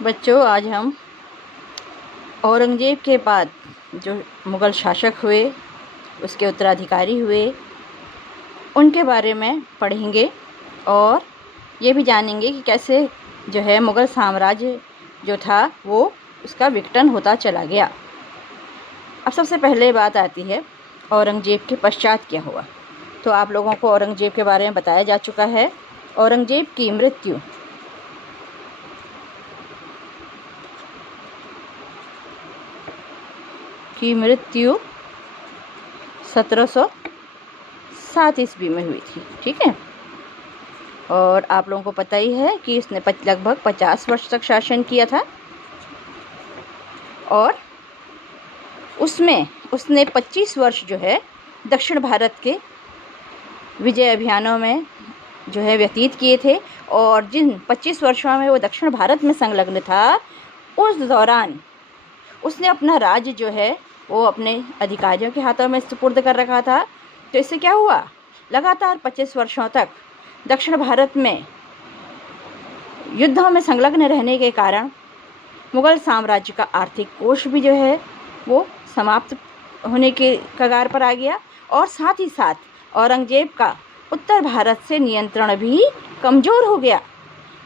बच्चों, आज हम औरंगज़ेब के बाद जो मुग़ल शासक हुए, उसके उत्तराधिकारी हुए, उनके बारे में पढ़ेंगे और ये भी जानेंगे कि कैसे जो है मुग़ल साम्राज्य जो था वो उसका विघटन होता चला गया। अब सबसे पहले बात आती है औरंगज़ेब के पश्चात क्या हुआ। तो आप लोगों को औरंगज़ेब के बारे में बताया जा चुका है। औरंगज़ेब की मृत्यु 1707 ईस्वी में हुई थी। ठीक है, और आप लोगों को पता ही है कि इसने लगभग 50 वर्ष तक शासन किया था और उसमें उसने 25 वर्ष जो है दक्षिण भारत के विजय अभियानों में जो है व्यतीत किए थे। और जिन 25 वर्षों में वो दक्षिण भारत में संलग्न था, उस दौरान उसने अपना राज्य जो है वो अपने अधिकारियों के हाथों में सुपुर्द कर रखा था। तो इससे क्या हुआ, लगातार 25 वर्षों तक दक्षिण भारत में युद्धों में संलग्न रहने के कारण मुग़ल साम्राज्य का आर्थिक कोष भी जो है वो समाप्त होने के कगार पर आ गया। और साथ ही साथ औरंगज़ेब का उत्तर भारत से नियंत्रण भी कमज़ोर हो गया,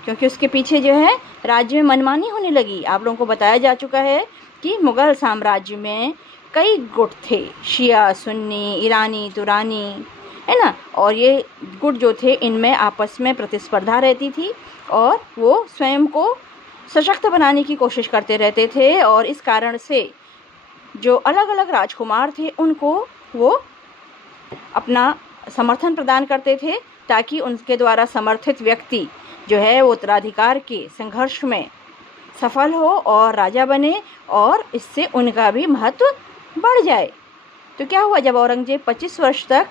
क्योंकि उसके पीछे जो है राज्य में मनमानी होने लगी। आप लोगों को बताया जा चुका है कि मुग़ल साम्राज्य में कई गुट थे, शिया, सुन्नी, ईरानी, तुरानी, है ना। और ये गुट जो थे इनमें आपस में प्रतिस्पर्धा रहती थी और वो स्वयं को सशक्त बनाने की कोशिश करते रहते थे। और इस कारण से जो अलग अलग राजकुमार थे उनको वो अपना समर्थन प्रदान करते थे, ताकि उनके द्वारा समर्थित व्यक्ति जो है वो उत्तराधिकार के संघर्ष में सफल हो और राजा बने और इससे उनका भी महत्व बढ़ जाए। तो क्या हुआ, जब औरंगज़ेब 25 वर्ष तक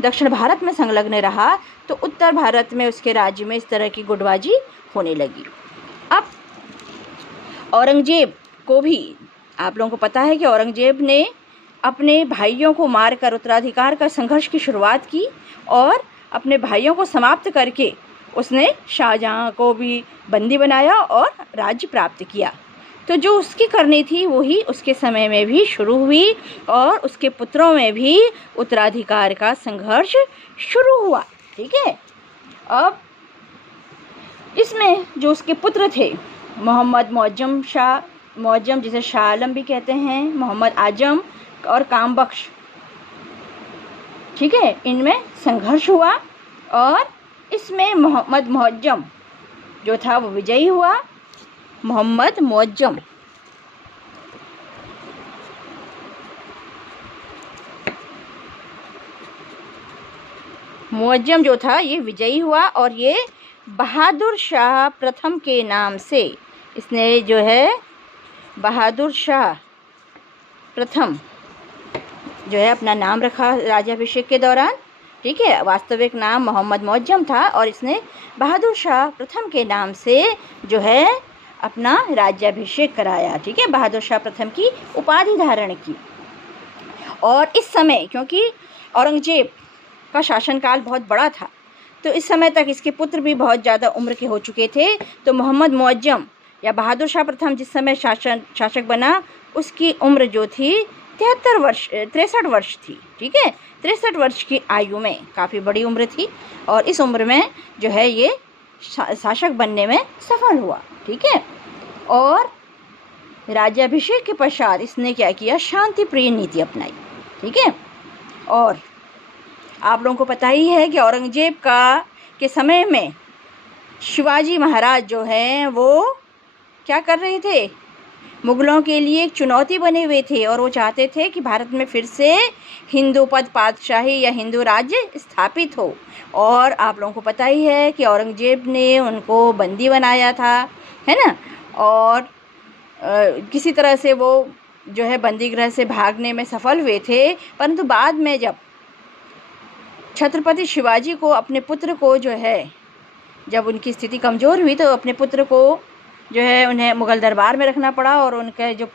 दक्षिण भारत में संलग्न रहा तो उत्तर भारत में उसके राज्य में इस तरह की गुटबाजी होने लगी। अब औरंगज़ेब को भी आप लोगों को पता है कि औरंगज़ेब ने अपने भाइयों को मारकर उत्तराधिकार का संघर्ष की शुरुआत की और अपने भाइयों को समाप्त करके उसने शाहजहाँ को भी बंदी बनाया और राज्य प्राप्त किया। तो जो उसकी करनी थी वही उसके समय में भी शुरू हुई और उसके पुत्रों में भी उत्तराधिकार का संघर्ष शुरू हुआ। ठीक है, अब इसमें जो उसके पुत्र थे, मोहम्मद मुअज्जम शाह, मुअज्जम जिसे शाह आलम भी कहते हैं, मोहम्मद आजम और कामबख्श, ठीक है, इनमें संघर्ष हुआ और इसमें मोहम्मद मुअज्जम जो था वो विजयी हुआ। मोहम्मद मुअज्जम जो था ये विजयी हुआ और ये बहादुर शाह प्रथम के नाम से इसने जो है बहादुर शाह प्रथम जो है अपना नाम रखा राज्याभिषेक के दौरान। ठीक है, वास्तविक नाम मोहम्मद मुअज्जम था और इसने बहादुर शाह प्रथम के नाम से जो है अपना राज्याभिषेक कराया। ठीक है, बहादुर शाह प्रथम की उपाधि धारण की। और इस समय क्योंकि औरंगज़ेब का शासनकाल बहुत बड़ा था, तो इस समय तक इसके पुत्र भी बहुत ज़्यादा उम्र के हो चुके थे। तो मोहम्मद मुअज्जम या बहादुर शाह प्रथम जिस समय शासक बना, उसकी उम्र जो थी 63 वर्ष थी। ठीक है, 63 वर्ष की आयु में काफ़ी बड़ी उम्र थी और इस उम्र में जो है ये शासक बनने में सफल हुआ। ठीक है, और राज्याभिषेक के पश्चात इसने क्या किया, शांति प्रिय नीति अपनाई। ठीक है, और आप लोगों को पता ही है कि औरंगज़ेब के समय में शिवाजी महाराज जो हैं वो क्या कर रहे थे, मुग़लों के लिए एक चुनौती बने हुए थे और वो चाहते थे कि भारत में फिर से हिंदू पद पातशाही या हिंदू राज्य स्थापित हो। और आप लोगों को पता ही है कि औरंगज़ेब ने उनको बंदी बनाया था, है ना। और किसी तरह से वो जो है बंदीगृह से भागने में सफल हुए थे, परंतु बाद में जब छत्रपति शिवाजी को अपने पुत्र को जो है जब उनकी स्थिति कमज़ोर हुई तो अपने पुत्र को जो है उन्हें मुग़ल दरबार में रखना पड़ा और उनके जो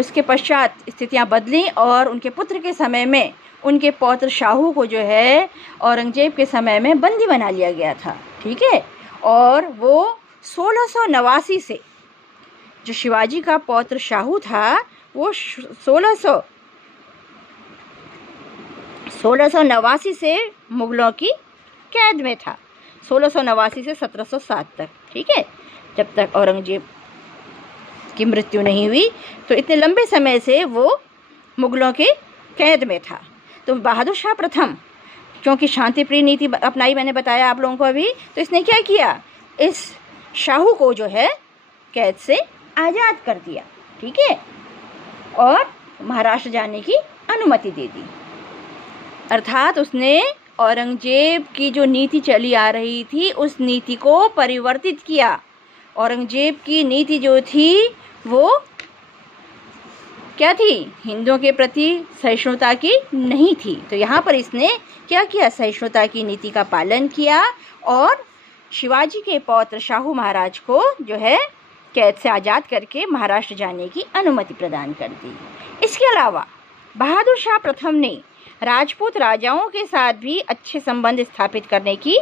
इसके पश्चात स्थितियां बदली और उनके पुत्र के समय में उनके पौत्र शाहू को जो है औरंगज़ेब के समय में बंदी बना लिया गया था। ठीक है, और वो 1689 से जो शिवाजी का पौत्र शाहू था वो 1689 से मुगलों की कैद में था, 1689 से 1707 तक, ठीक है, जब तक औरंगजेब की मृत्यु नहीं हुई। तो इतने लंबे समय से वो मुगलों के कैद में था। तो बहादुर शाह प्रथम क्योंकि शांति प्रिय नीति अपनाई, मैंने बताया आप लोगों को अभी, तो इसने क्या किया, इस शाहू को जो है कैद से आज़ाद कर दिया, ठीक है, और महाराष्ट्र जाने की अनुमति दे दी। अर्थात उसने औरंगजेब की जो नीति चली आ रही थी उस नीति को परिवर्तित किया। औरंगजेब की नीति जो थी वो क्या थी, हिंदुओं के प्रति सहिष्णुता की नहीं थी। तो यहाँ पर इसने क्या किया, सहिष्णुता की नीति का पालन किया और शिवाजी के पौत्र शाहू महाराज को जो है कैद से आज़ाद करके महाराष्ट्र जाने की अनुमति प्रदान कर दी। इसके अलावा बहादुर शाह प्रथम ने राजपूत राजाओं के साथ भी अच्छे संबंध स्थापित करने की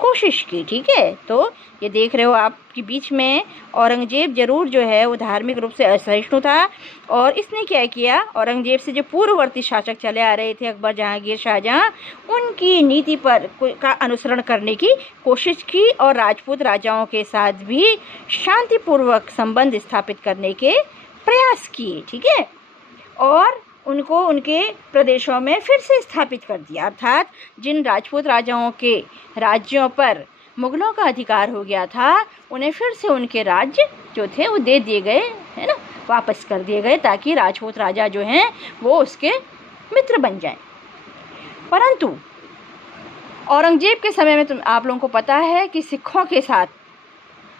कोशिश की, ठीक है। तो ये देख रहे हो आपके बीच में औरंगजेब जरूर जो है वो धार्मिक रूप से असहिष्णु था, और इसने क्या किया, औरंगजेब से जो पूर्ववर्ती शासक चले आ रहे थे अकबर, जहांगीर, शाहजहां, उनकी नीति पर का अनुसरण करने की कोशिश की और राजपूत राजाओं के साथ भी शांतिपूर्वक संबंध स्थापित करने के प्रयास किए, ठीक है, और उनको उनके प्रदेशों में फिर से स्थापित कर दिया। अर्थात जिन राजपूत राजाओं के राज्यों पर मुगलों का अधिकार हो गया था उन्हें फिर से उनके राज्य जो थे वो दे दिए गए, है ना, वापस कर दिए गए, ताकि राजपूत राजा जो हैं वो उसके मित्र बन जाएं। परंतु औरंगजेब के समय में आप लोगों को पता है कि सिखों के साथ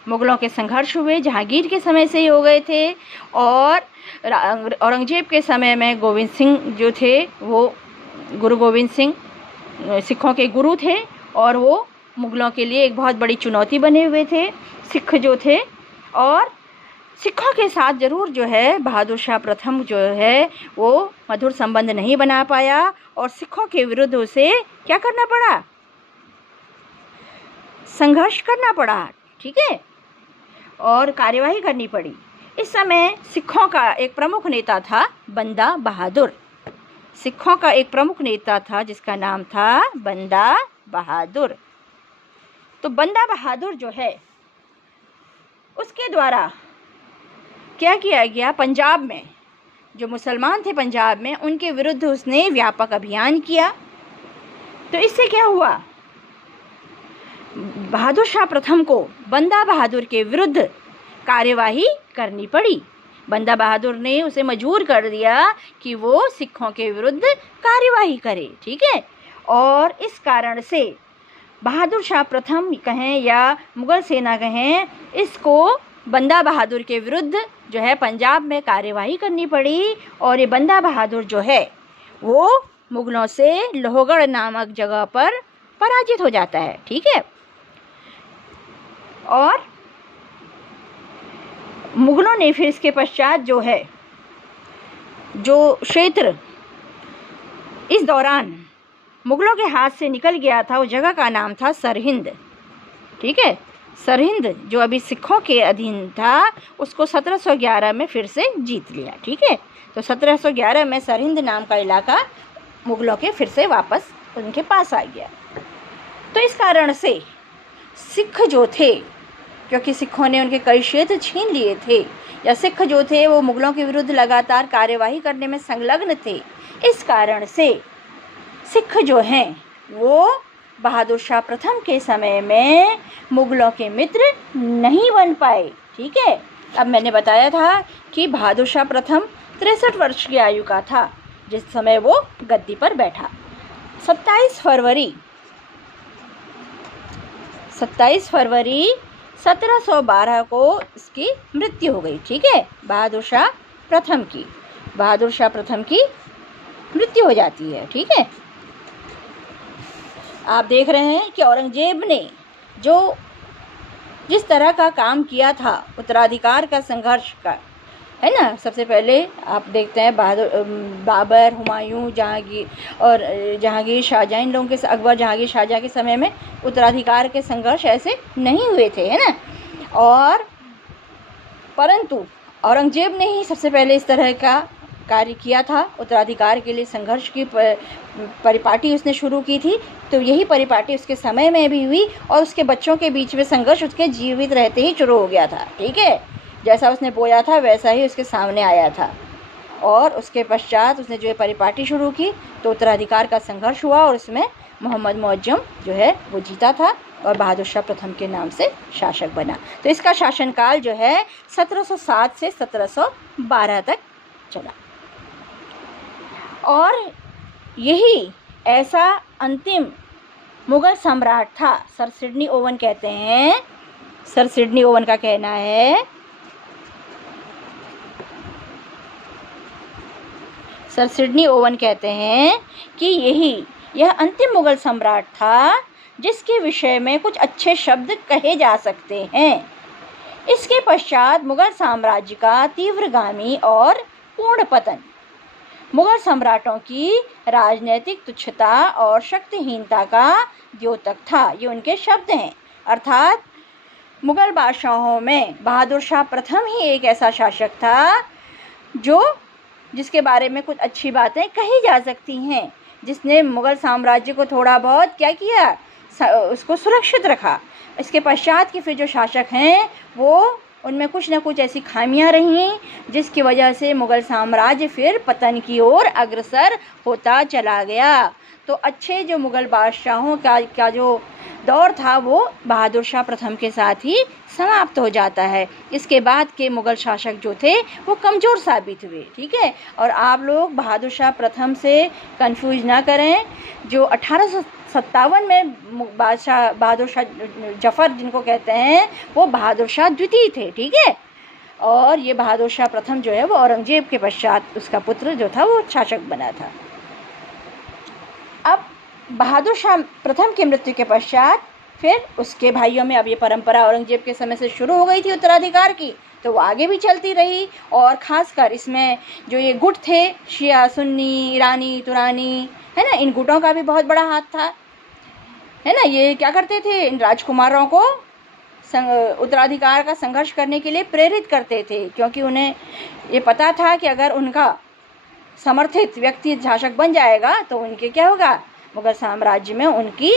मुगलों के संघर्ष हुए, जहांगीर के समय से ही हो गए थे, और औरंगजेब के समय में गोविंद सिंह जो थे वो गुरु गोविंद सिंह सिखों के गुरु थे और वो मुगलों के लिए एक बहुत बड़ी चुनौती बने हुए थे सिख जो थे। और सिखों के साथ ज़रूर जो है बहादुर शाह प्रथम जो है वो मधुर संबंध नहीं बना पाया और सिखों के विरुद्ध उसे क्या करना पड़ा, संघर्ष करना पड़ा, ठीक है, और कार्यवाही करनी पड़ी। इस समय सिखों का एक प्रमुख नेता था बंदा बहादुर। सिखों का एक प्रमुख नेता था जिसका नाम था बंदा बहादुर। तो बंदा बहादुर जो है उसके द्वारा क्या किया गया, पंजाब में जो मुसलमान थे पंजाब में उनके विरुद्ध उसने व्यापक अभियान किया। तो इससे क्या हुआ, बहादुर शाह प्रथम को बंदा बहादुर के विरुद्ध कार्यवाही करनी पड़ी। बंदा बहादुर ने उसे मजबूर कर दिया कि वो सिखों के विरुद्ध कार्यवाही करे, ठीक है। और इस कारण से बहादुर शाह प्रथम कहें या मुग़ल सेना कहें, इसको बंदा बहादुर के विरुद्ध जो है पंजाब में कार्यवाही करनी पड़ी। और ये बंदा बहादुर जो है वो मुग़लों से लोहगढ़ नामक जगह पर पराजित हो जाता है, ठीक है। और मुग़लों ने फिर इसके पश्चात जो है जो क्षेत्र इस दौरान मुग़लों के हाथ से निकल गया था उस जगह का नाम था सरहिंद, ठीक है। सरहिंद जो अभी सिखों के अधीन था उसको 1711 में फिर से जीत लिया, ठीक है। तो 1711 में सरहिंद नाम का इलाका मुग़लों के फिर से वापस उनके पास आ गया। तो इस कारण से सिख जो थे, क्योंकि सिखों ने उनके कई क्षेत्र छीन लिए थे, या सिख जो थे वो मुग़लों के विरुद्ध लगातार कार्यवाही करने में संलग्न थे, इस कारण से सिख जो हैं वो बहादुर शाह प्रथम के समय में मुग़लों के मित्र नहीं बन पाए, ठीक है। अब मैंने बताया था कि बहादुर शाह प्रथम 63 वर्ष की आयु का था जिस समय वो गद्दी पर बैठा। 27 फरवरी 1712 को इसकी मृत्यु हो गई, ठीक है। बहादुर शाह प्रथम की मृत्यु हो जाती है, ठीक है। आप देख रहे हैं कि औरंगजेब ने जो जिस तरह का काम किया था उत्तराधिकार का संघर्ष का, है ना। सबसे पहले आप देखते हैं बाबर, हुमायूं, जहांगीर शाहजहां, इन लोगों के अकबर, जहांगीर, शाहजहां के समय में उत्तराधिकार के संघर्ष ऐसे नहीं हुए थे, है ना। और परंतु औरंगजेब ने ही सबसे पहले इस तरह का कार्य किया था। उत्तराधिकार के लिए संघर्ष की परिपाटी उसने शुरू की थी। तो यही परिपाटी उसके समय में भी हुई और उसके बच्चों के बीच में संघर्ष उसके जीवित रहते ही शुरू हो गया था। ठीक है, जैसा उसने बोया था वैसा ही उसके सामने आया था। और उसके पश्चात उसने जो है परिपाटी शुरू की तो उत्तराधिकार का संघर्ष हुआ और उसमें मोहम्मद मुअज्जम जो है वो जीता था और बहादुर शाह प्रथम के नाम से शासक बना। तो इसका शासनकाल जो है 1707 से 1712 तक चला। और यही ऐसा अंतिम मुग़ल सम्राट था। सर सिडनी ओवन कहते हैं, सर सिडनी ओवन का कहना है, सर सिडनी ओवन कहते हैं कि यह अंतिम मुग़ल सम्राट था जिसके विषय में कुछ अच्छे शब्द कहे जा सकते हैं। इसके पश्चात मुग़ल साम्राज्य का तीव्रगामी और पूर्ण पतन, मुग़ल सम्राटों की राजनीतिक तुच्छता और शक्तिहीनता का द्योतक था। ये उनके शब्द हैं। अर्थात मुग़ल बादशाहों में बहादुर शाह प्रथम ही एक ऐसा शासक था जिसके बारे में कुछ अच्छी बातें कही जा सकती हैं, जिसने मुग़ल साम्राज्य को थोड़ा बहुत क्या किया, उसको सुरक्षित रखा। इसके पश्चात के फिर जो शासक हैं वो उनमें कुछ न कुछ ऐसी खामियां रहीं जिसकी वजह से मुग़ल साम्राज्य फिर पतन की ओर अग्रसर होता चला गया। तो अच्छे जो मुग़ल बादशाहों का जो दौर था वो बहादुर शाह प्रथम के साथ ही समाप्त हो जाता है। इसके बाद के मुग़ल शासक जो थे वो कमज़ोर साबित हुए। ठीक है, और आप लोग बहादुर शाह प्रथम से कंफ्यूज ना करें। जो 1857 में बहादुर शाह जफ़र जिनको कहते हैं वो बहादुर शाह द्वितीय थे। ठीक है, और ये बहादुर शाह प्रथम जो है वो औरंगजेब के पश्चात उसका पुत्र जो था वो शासक बना था। अब बहादुर शाह प्रथम की मृत्यु के पश्चात फिर उसके भाइयों में अब ये परंपरा औरंगजेब के समय से शुरू हो गई थी उत्तराधिकार की, तो वो आगे भी चलती रही। और ख़ासकर इसमें जो ये गुट थे, शिया, सुन्नी, ईरानी, तुरानी, है ना, इन गुटों का भी बहुत बड़ा हाथ था, है ना। ये क्या करते थे, इन राजकुमारों को उत्तराधिकार का संघर्ष करने के लिए प्रेरित करते थे, क्योंकि उन्हें ये पता था कि अगर उनका समर्थित व्यक्ति शासक बन जाएगा तो उनके क्या होगा, मुग़ल साम्राज्य में उनकी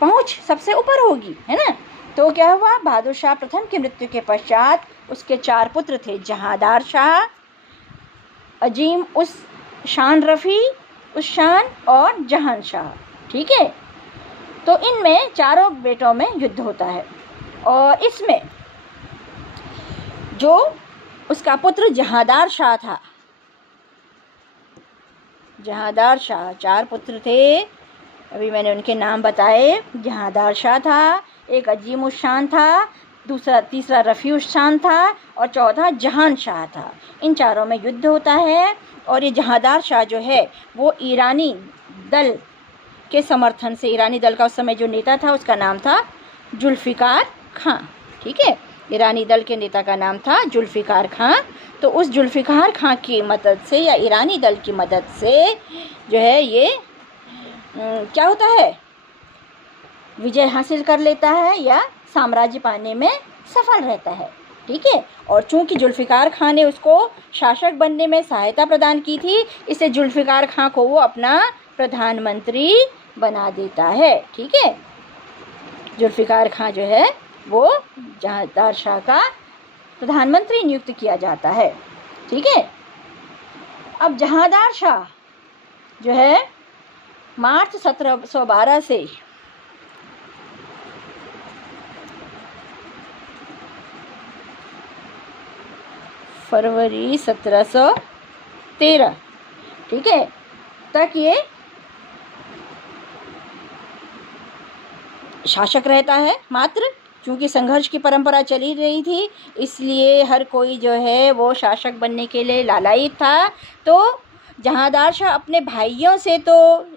पहुंच सबसे ऊपर होगी, है ना। तो क्या हुआ, बहादुर शाह प्रथम की मृत्यु के पश्चात उसके 4 पुत्र थे, जहांदार शाह, अजीम उस शान रफ़ी उस शान और जहान शाह। ठीक है, तो इनमें चारों बेटों में युद्ध होता है और इसमें जो उसका पुत्र जहांदार शाह था, जहांदार शाह, 4 पुत्र थे, अभी मैंने उनके नाम बताए। जहांदार शाह था, एक अजीम उस शान था, तीसरा रफ़ी उस शान था और चौथा जहान शाह था। इन चारों में युद्ध होता है और ये जहांदार शाह जो है वो ईरानी दल के समर्थन से, ईरानी दल का उस समय जो नेता था उसका नाम था जुल्फ़िकार खां। ठीक है, ईरानी दल के नेता का नाम था जुल्फ़िकार खां। तो उस जुल्फ़िकार खां की मदद से या ईरानी दल की मदद से जो है ये क्या होता है, विजय हासिल कर लेता है या साम्राज्य पाने में सफल रहता है। ठीक है, और चूंकि जुल्फ़िकार खां ने उसको शासक बनने में सहायता प्रदान की थी, इससे जुल्फ़िकार खां को वो अपना प्रधानमंत्री बना देता है। ठीक है, जुल्फ़िकार खां जो है वो जहांदार शाह का प्रधानमंत्री नियुक्त किया जाता है। ठीक है, अब जहांदार शाह जो है मार्च 1712 से फरवरी 1713 ठीक है तक ये शासक रहता है। मात्र चूँकि संघर्ष की परंपरा चली रही थी इसलिए हर कोई जो है वो शासक बनने के लिए लालायित था। तो जहांदार शाह अपने भाइयों से तो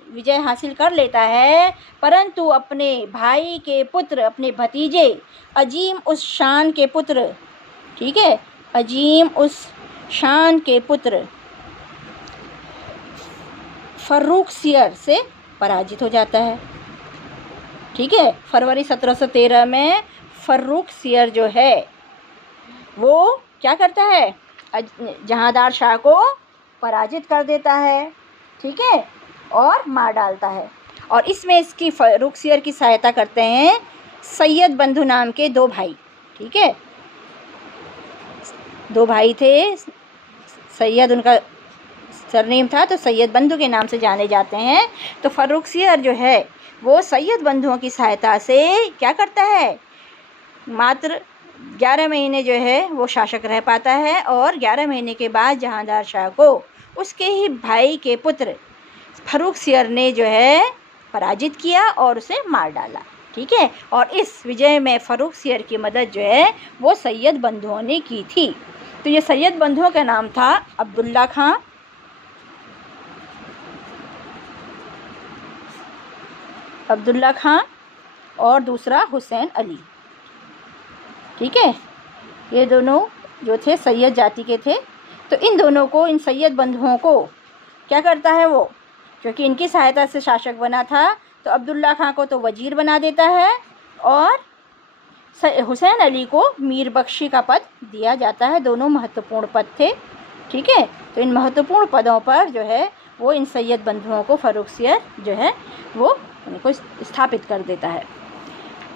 विजय हासिल कर लेता है, परंतु अपने भाई के पुत्र, अपने भतीजे अजीम उस शान के पुत्र, ठीक है, अजीम उस शान के पुत्र फर्रुखसियर से पराजित हो जाता है। ठीक है, फरवरी 1713 में फर्रुखसियर जो है वो क्या करता है, जहांदार शाह को पराजित कर देता है, ठीक है, और मार डालता है। और इसमें इसकी फर्रुखसियर की सहायता करते हैं सैयद बंधु नाम के दो भाई, ठीक है, दो भाई थे, सैयद उनका सरनेम था, तो सैयद बंधु के नाम से जाने जाते हैं। तो फर्रुखसियर जो है वो सैयद बंधुओं की सहायता से क्या करता है, मात्र 11 महीने जो है वो शासक रह पाता है। और 11 महीने के बाद जहांदार शाह को उसके ही भाई के पुत्र फर्रुखसियर ने जो है पराजित किया और उसे मार डाला, ठीक है। और इस विजय में फर्रुखसियर की मदद जो है वो सैयद बंधुओं ने की थी। तो ये सैयद बंधुओं का नाम था अब्दुल्ला खां, और दूसरा हुसैन अली, ठीक है। ये दोनों जो थे सैयद जाति के थे। तो इन दोनों को, इन सैयद बंधुओं को क्या करता है वो, क्योंकि इनकी सहायता से शासक बना था, तो अब्दुल्ला खां को तो वजीर बना देता है और हुसैन अली को मीर बख्शी का पद दिया जाता है। दोनों महत्वपूर्ण पद थे, ठीक है। तो इन महत्वपूर्ण पदों पर जो है वो इन सैयद बंधुओं को फर्रुखसियर जो है वो उनको स्थापित कर देता है।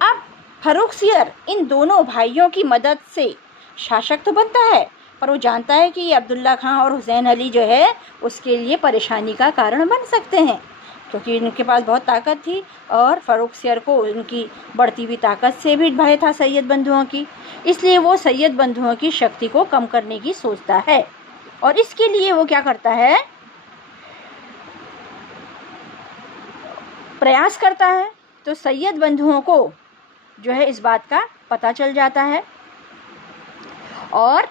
अब फर्रुखसियर इन दोनों भाइयों की मदद से शासक तो बनता है, पर वो जानता है कि ये अब्दुल्ला खां और हुसैन अली जो है उसके लिए परेशानी का कारण बन सकते हैं, क्योंकि इनके पास बहुत ताकत थी और फर्रुखसियर को उनकी बढ़ती हुई ताकत से भी भय था सैयद बंधुओं की। इसलिए वो सैयद बंधुओं की शक्ति को कम करने की सोचता है और इसके लिए वो क्या करता है, प्रयास करता है। तो सैयद बंधुओं को जो है इस बात का पता चल जाता है और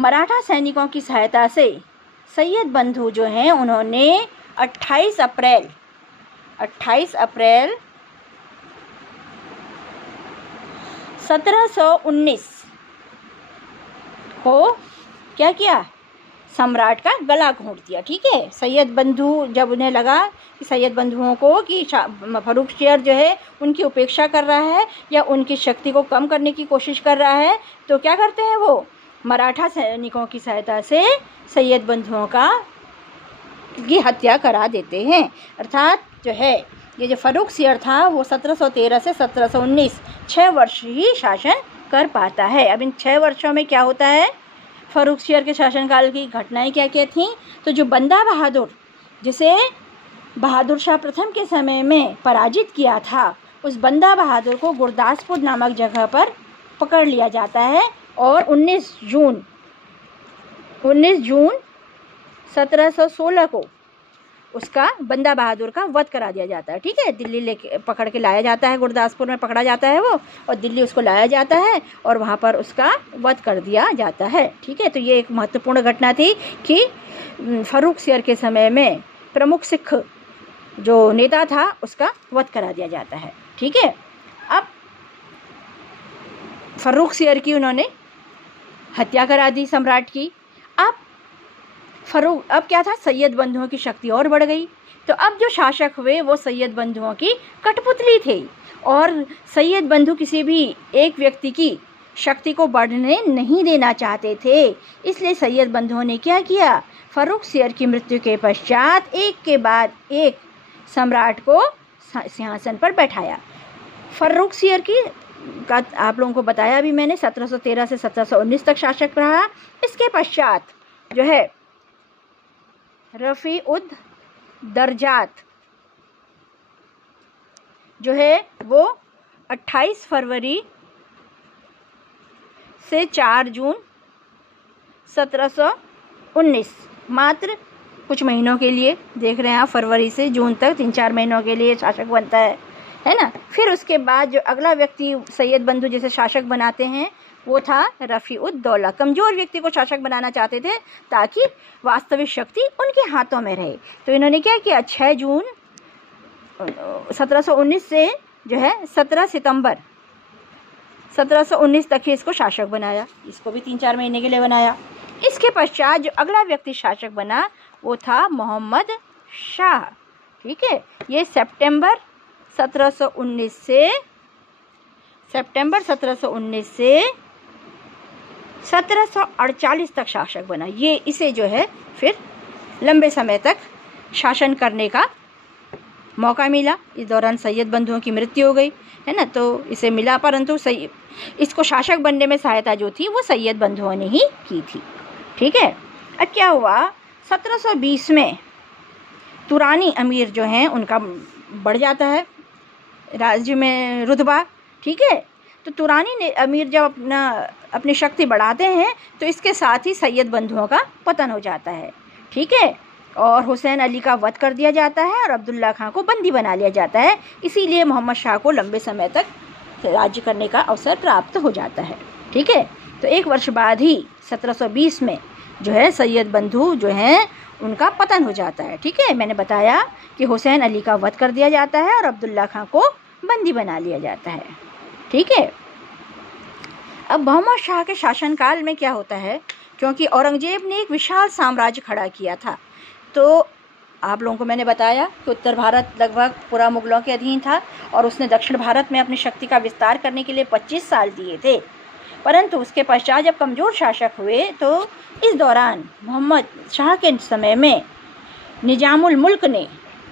मराठा सैनिकों की सहायता से सैयद बंधु जो हैं उन्होंने 28 अप्रैल 1719 को क्या किया, सम्राट का गला घोंट दिया, ठीक है। सैयद बंधु, जब उन्हें लगा कि सैयद बंधुओं को कि फर्रुखसियर जो है उनकी उपेक्षा कर रहा है या उनकी शक्ति को कम करने की कोशिश कर रहा है, तो क्या करते हैं वो मराठा सैनिकों की सहायता से सैयद बंधुओं की हत्या करा देते हैं। अर्थात जो है ये जो फर्रुखसियर था वो 1713 से 1719 6 वर्ष ही शासन कर पाता है। अब इन 6 वर्षों में क्या होता है, फर्रुखसियर के शासनकाल की घटनाएं क्या क्या थीं। तो जो बंदा बहादुर, जिसे बहादुर शाह प्रथम के समय में पराजित किया था, उस बंदा बहादुर को गुरदासपुर नामक जगह पर पकड़ लिया जाता है और 19 जून 1716 को उसका बंदा बहादुर का वध करा दिया जाता है, ठीक है। दिल्ली लेके पकड़ के लाया जाता है, गुरदासपुर में पकड़ा जाता है वो, और दिल्ली उसको लाया जाता है और वहाँ पर उसका वध कर दिया जाता है, ठीक है। तो ये एक महत्वपूर्ण घटना थी कि फर्रुखसियर के समय में प्रमुख सिख जो नेता था उसका वध करा दिया जाता है, ठीक है। अब फर्रुखसियर की उन्होंने हत्या करा दी सम्राट की। अब क्या था, सैयद बंधुओं की शक्ति और बढ़ गई। तो अब जो शासक हुए वो सैयद बंधुओं की कठपुतली थे और सैयद बंधु किसी भी एक व्यक्ति की शक्ति को बढ़ने नहीं देना चाहते थे। इसलिए सैयद बंधुओं ने क्या किया, फर्रुखसियर की मृत्यु के पश्चात एक के बाद एक सम्राट को सिंहासन पर बैठाया। फर्रुखसियर की का आप लोगों को बताया भी मैंने, 1713 से 1719 तक शासक रहा। इसके पश्चात जो है रफ़ी-उद-दरजात जो है वो 28 फरवरी से 4 जून 1719, मात्र कुछ महीनों के लिए, देख रहे हैं आप, फरवरी से जून तक 3-4 महीनों के लिए शासक बनता है ना। फिर उसके बाद जो अगला व्यक्ति सैयद बंधु जिसे शासक बनाते हैं वो था रफ़ी-उद-दौला। कमज़ोर व्यक्ति को शासक बनाना चाहते थे ताकि वास्तविक शक्ति उनके हाथों में रहे। तो इन्होंने क्या किया, 6 जून 1719 से जो है 17 सितंबर 1719 तक ही इसको शासक बनाया। इसको भी 3-4 महीने के लिए बनाया। इसके पश्चात जो अगला व्यक्ति शासक बना वो था मोहम्मद शाह, ठीक है। ये सितंबर 1719 से सितंबर 1719 से 1748 तक शासक बना। ये इसे जो है फिर लंबे समय तक शासन करने का मौका मिला। इस दौरान सैयद बंधुओं की मृत्यु हो गई है ना, तो इसे मिला, परंतु इसको शासक बनने में सहायता जो थी वो सैयद बंधुओं ने ही की थी। ठीक है। अब क्या हुआ, 1720 में तुरानी अमीर जो हैं उनका बढ़ जाता है राज्य में रुतबा। ठीक है। तो तुरानी ने अमीर जब अपनी शक्ति बढ़ाते हैं तो इसके साथ ही सैयद बंधुओं का पतन हो जाता है। ठीक है। और हुसैन अली का वध कर दिया जाता है और अब्दुल्ला खां को बंदी बना लिया जाता है। इसीलिए मोहम्मद शाह को लंबे समय तक राज्य करने का अवसर प्राप्त हो जाता है। ठीक है। तो एक वर्ष बाद ही 1720 में जो है सैयद बंधु जो हैं उनका पतन हो जाता है। ठीक है। मैंने बताया कि हुसैन अली का वध कर दिया जाता है और अब्दुल्ला खां को बंदी बना लिया जाता है। ठीक है। अब मोहम्मद शाह के शासनकाल में क्या होता है, क्योंकि औरंगजेब ने एक विशाल साम्राज्य खड़ा किया था, तो आप लोगों को मैंने बताया कि उत्तर भारत लगभग पूरा मुगलों के अधीन था और उसने दक्षिण भारत में अपनी शक्ति का विस्तार करने के लिए 25 साल दिए थे। परंतु उसके पश्चात जब कमज़ोर शासक हुए तो इस दौरान मोहम्मद शाह के समय में निजामुल मुल्क ने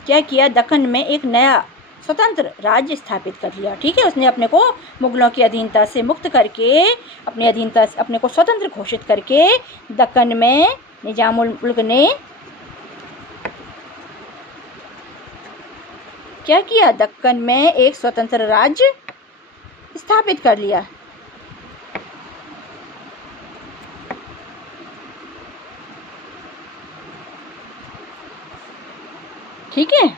क्या किया, दक्कन में एक नया स्वतंत्र राज्य स्थापित कर लिया। ठीक है। उसने अपने को मुगलों की अधीनता से मुक्त करके अपनी अधीनता से अपने को स्वतंत्र घोषित करके दक्कन में निजामुल मुल्क ने क्या किया, दक्कन में एक स्वतंत्र राज्य स्थापित कर लिया। ठीक है।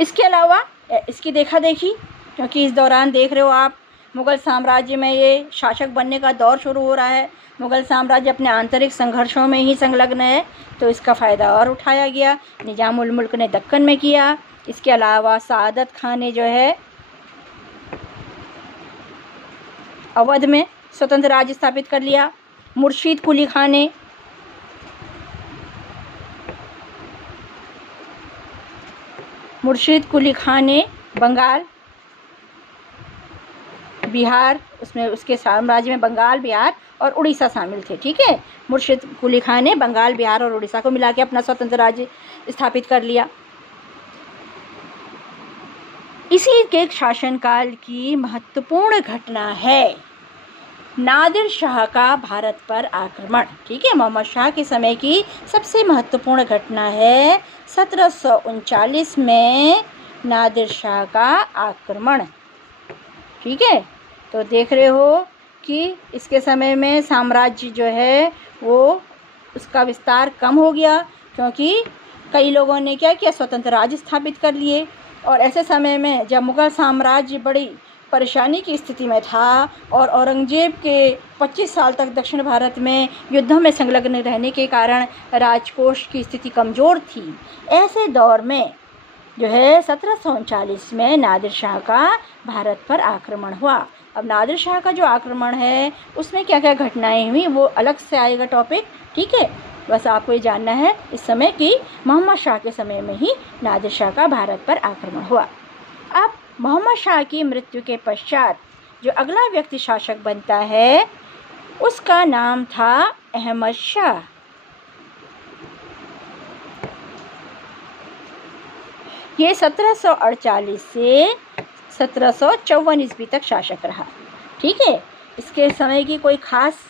इसके अलावा इसकी देखा देखी, क्योंकि इस दौरान देख रहे हो आप मुग़ल साम्राज्य में ये शासक बनने का दौर शुरू हो रहा है। मुग़ल साम्राज्य अपने आंतरिक संघर्षों में ही संलग्न है, तो इसका फ़ायदा और उठाया गया। निजामुल मुल्क ने दक्कन में किया। इसके अलावा सादत खान ने जो है अवध में स्वतंत्र राज्य स्थापित कर लिया। मुर्शीद कुली खान ने बंगाल बिहार, उसमें उसके साम्राज्य में बंगाल बिहार और उड़ीसा शामिल थे। ठीक है। मुर्शीद कुली खान ने बंगाल बिहार और उड़ीसा को मिला के अपना स्वतंत्र राज्य स्थापित कर लिया। इसी के शासनकाल की महत्वपूर्ण घटना है नादिर शाह का भारत पर आक्रमण। ठीक है। मोहम्मद शाह के समय की सबसे महत्वपूर्ण घटना है 1739 में नादिर शाह का आक्रमण। ठीक है। तो देख रहे हो कि इसके समय में साम्राज्य जो है वो उसका विस्तार कम हो गया, क्योंकि कई लोगों ने क्या किया, स्वतंत्र राज्य स्थापित कर लिए। और ऐसे समय में जब मुग़ल साम्राज्य बड़ी परेशानी की स्थिति में था और औरंगजेब के 25 साल तक दक्षिण भारत में युद्धों में संलग्न रहने के कारण राजकोष की स्थिति कमज़ोर थी, ऐसे दौर में जो है 1739 में नादिर शाह का भारत पर आक्रमण हुआ। अब नादिर शाह का जो आक्रमण है उसमें क्या क्या घटनाएं हुई वो अलग से आएगा टॉपिक। ठीक है। बस आपको ये जानना है इस समय कि मोहम्मद शाह के समय में ही नादिर शाह का भारत पर आक्रमण हुआ। अब मोहम्मद शाह की मृत्यु के पश्चात जो अगला व्यक्ति शासक बनता है उसका नाम था अहमद शाह। ये 1748 से 1754 ईस्वी तक शासक रहा। ठीक है। इसके समय की कोई ख़ास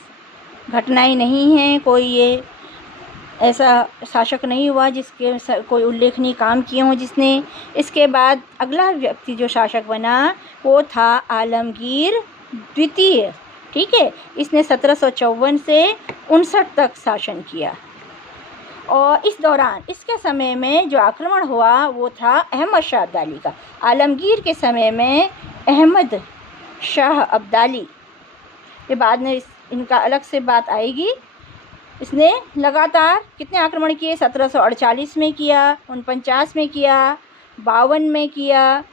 घटनाएं नहीं हैं, कोई ये ऐसा शासक नहीं हुआ जिसके कोई उल्लेखनीय काम किए हों जिसने। इसके बाद अगला व्यक्ति जो शासक बना वो था आलमगीर द्वितीय। ठीक है। इसने 1754 से 59 तक शासन किया और इस दौरान इसके समय में जो आक्रमण हुआ वो था अहमद शाह अब्दाली का। आलमगीर के समय में अहमद शाह अब्दाली, ये बाद में इनका अलग से बात आएगी। इसने लगातार कितने आक्रमण किए, 1748 में किया, 49 में किया, 52 में किया,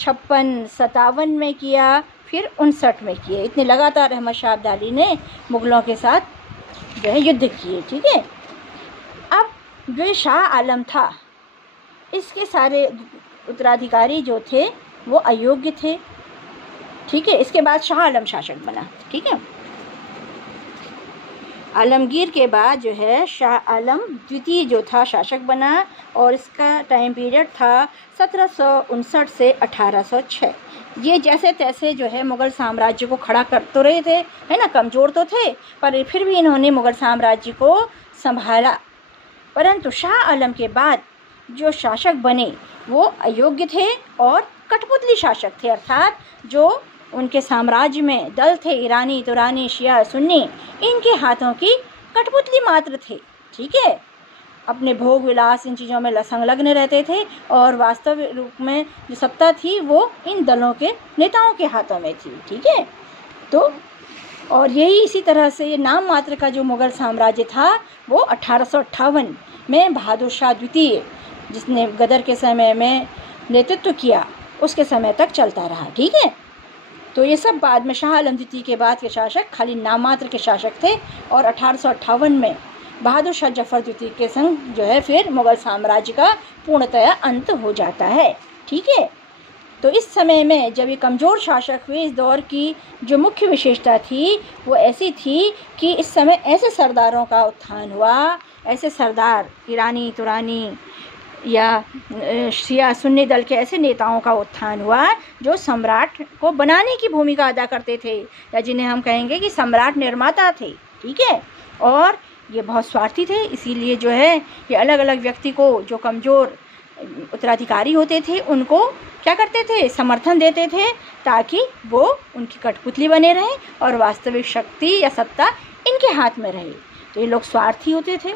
56, 57 में किया, फिर 59 में किए। इतने लगातार अहमद शाह अब्दाली ने मुग़लों के साथ जो है युद्ध किए। ठीक है। अब जो शाह आलम था इसके सारे उत्तराधिकारी जो थे वो अयोग्य थे। ठीक है। इसके बाद शाह आलम शासक बना। ठीक है, आलमगीर के बाद जो है शाह आलम द्वितीय जो था शासक बना और इसका टाइम पीरियड था 1759 से 1806। ये जैसे तैसे जो है मुग़ल साम्राज्य को खड़ा कर तो रहे थे, है ना, कमज़ोर तो थे पर फिर भी इन्होंने मुग़ल साम्राज्य को संभाला। परंतु शाह आलम के बाद जो शासक बने वो अयोग्य थे और कठपुतली शासक थे, अर्थात जो उनके साम्राज्य में दल थे, ईरानी, तुरानी, शिया, सुन्नी, इनके हाथों की कठपुतली मात्र थे। ठीक है, अपने भोग विलास इन चीज़ों में संलग्न रहते थे और वास्तविक रूप में जो सत्ता थी वो इन दलों के नेताओं के हाथों में थी। ठीक है, तो और यही इसी तरह से ये नाम मात्र का जो मुग़ल साम्राज्य था वो 1858 में बहादुर शाह द्वितीय, जिसने गदर के समय में नेतृत्व किया, उसके समय तक चलता रहा। ठीक है, तो ये सब बाद में शाह आलम द्वितीय के बाद के शासक खाली नाम मात्र के शासक थे और 1858 में बहादुर शाह जफ़र द्वितीय के संग जो है फिर मुग़ल साम्राज्य का पूर्णतया अंत हो जाता है। ठीक है, तो इस समय में जब ये कमज़ोर शासक हुए, इस दौर की जो मुख्य विशेषता थी वो ऐसी थी कि इस समय ऐसे सरदारों का उत्थान हुआ, ऐसे सरदार ईरानी, तुरानी या शिया सुन्नी दल के ऐसे नेताओं का उत्थान हुआ जो सम्राट को बनाने की भूमिका अदा करते थे, या जिन्हें हम कहेंगे कि सम्राट निर्माता थे। ठीक है, और ये बहुत स्वार्थी थे, इसीलिए जो है ये अलग अलग व्यक्ति को, जो कमज़ोर उत्तराधिकारी होते थे, उनको क्या करते थे, समर्थन देते थे ताकि वो उनकी कठपुतली बने रहें और वास्तविक शक्ति या सत्ता इनके हाथ में रहे। तो ये लोग स्वार्थी होते थे,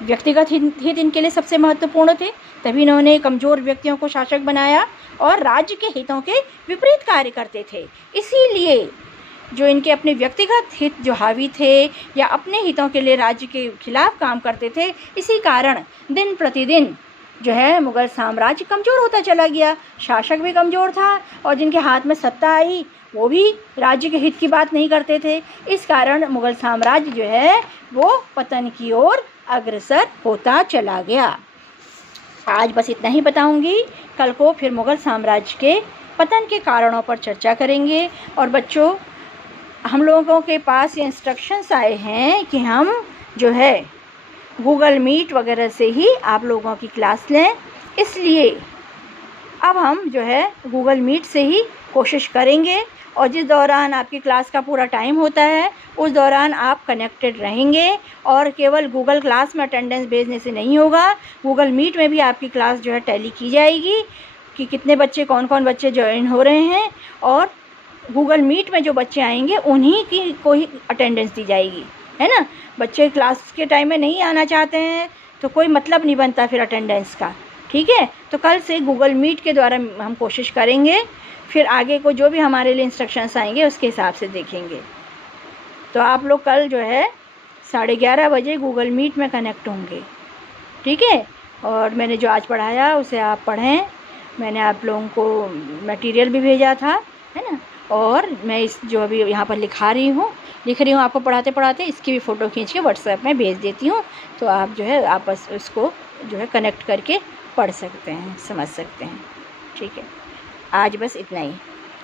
व्यक्तिगत हित इनके लिए सबसे महत्वपूर्ण थे, तभी इन्होंने कमज़ोर व्यक्तियों को शासक बनाया और राज्य के हितों के विपरीत कार्य करते थे। इसीलिए जो इनके अपने व्यक्तिगत हित जो हावी थे या अपने हितों के लिए राज्य के खिलाफ काम करते थे, इसी कारण दिन प्रतिदिन जो है मुग़ल साम्राज्य कमज़ोर होता चला गया, शासक भी कमज़ोर था और जिनके हाथ में सत्ता आई वो भी राज्य के हित की बात नहीं करते थे। इस कारण मुग़ल साम्राज्य जो है वो पतन की ओर अग्रसर होता चला गया। आज बस इतना ही बताऊंगी, कल को फिर मुग़ल साम्राज्य के पतन के कारणों पर चर्चा करेंगे। और बच्चों, हम लोगों के पास ये इंस्ट्रक्शंस आए हैं कि हम जो है गूगल मीट वगैरह से ही आप लोगों की क्लास लें, इसलिए अब हम जो है गूगल मीट से ही कोशिश करेंगे और जिस दौरान आपकी क्लास का पूरा टाइम होता है उस दौरान आप कनेक्टेड रहेंगे। और केवल गूगल क्लास में अटेंडेंस भेजने से नहीं होगा, गूगल मीट में भी आपकी क्लास जो है टैली की जाएगी कि कितने बच्चे, कौन कौन बच्चे ज्वाइन हो रहे हैं, और गूगल मीट में जो बच्चे आएंगे उन्हीं की को ही अटेंडेंस दी जाएगी, है ना। बच्चे क्लास के टाइम में नहीं आना चाहते हैं तो कोई मतलब नहीं बनता फिर अटेंडेंस का। ठीक है, तो कल से गूगल मीट के द्वारा हम कोशिश करेंगे, फिर आगे को जो भी हमारे लिए इंस्ट्रक्शंस आएंगे उसके हिसाब से देखेंगे। तो आप लोग कल जो है 11:30 बजे गूगल मीट में कनेक्ट होंगे। ठीक है, और मैंने जो आज पढ़ाया उसे आप पढ़ें। मैंने आप लोगों को मटेरियल भी भेजा था, है ना, और मैं इस जो अभी यहाँ पर लिख रही हूँ आपको पढ़ाते पढ़ाते इसकी भी फ़ोटो खींच के व्हाट्सएप में भेज देती हूँ, तो आप जो है आपस उसको जो है कनेक्ट करके पढ़ सकते हैं, समझ सकते हैं। ठीक है, आज बस इतना ही।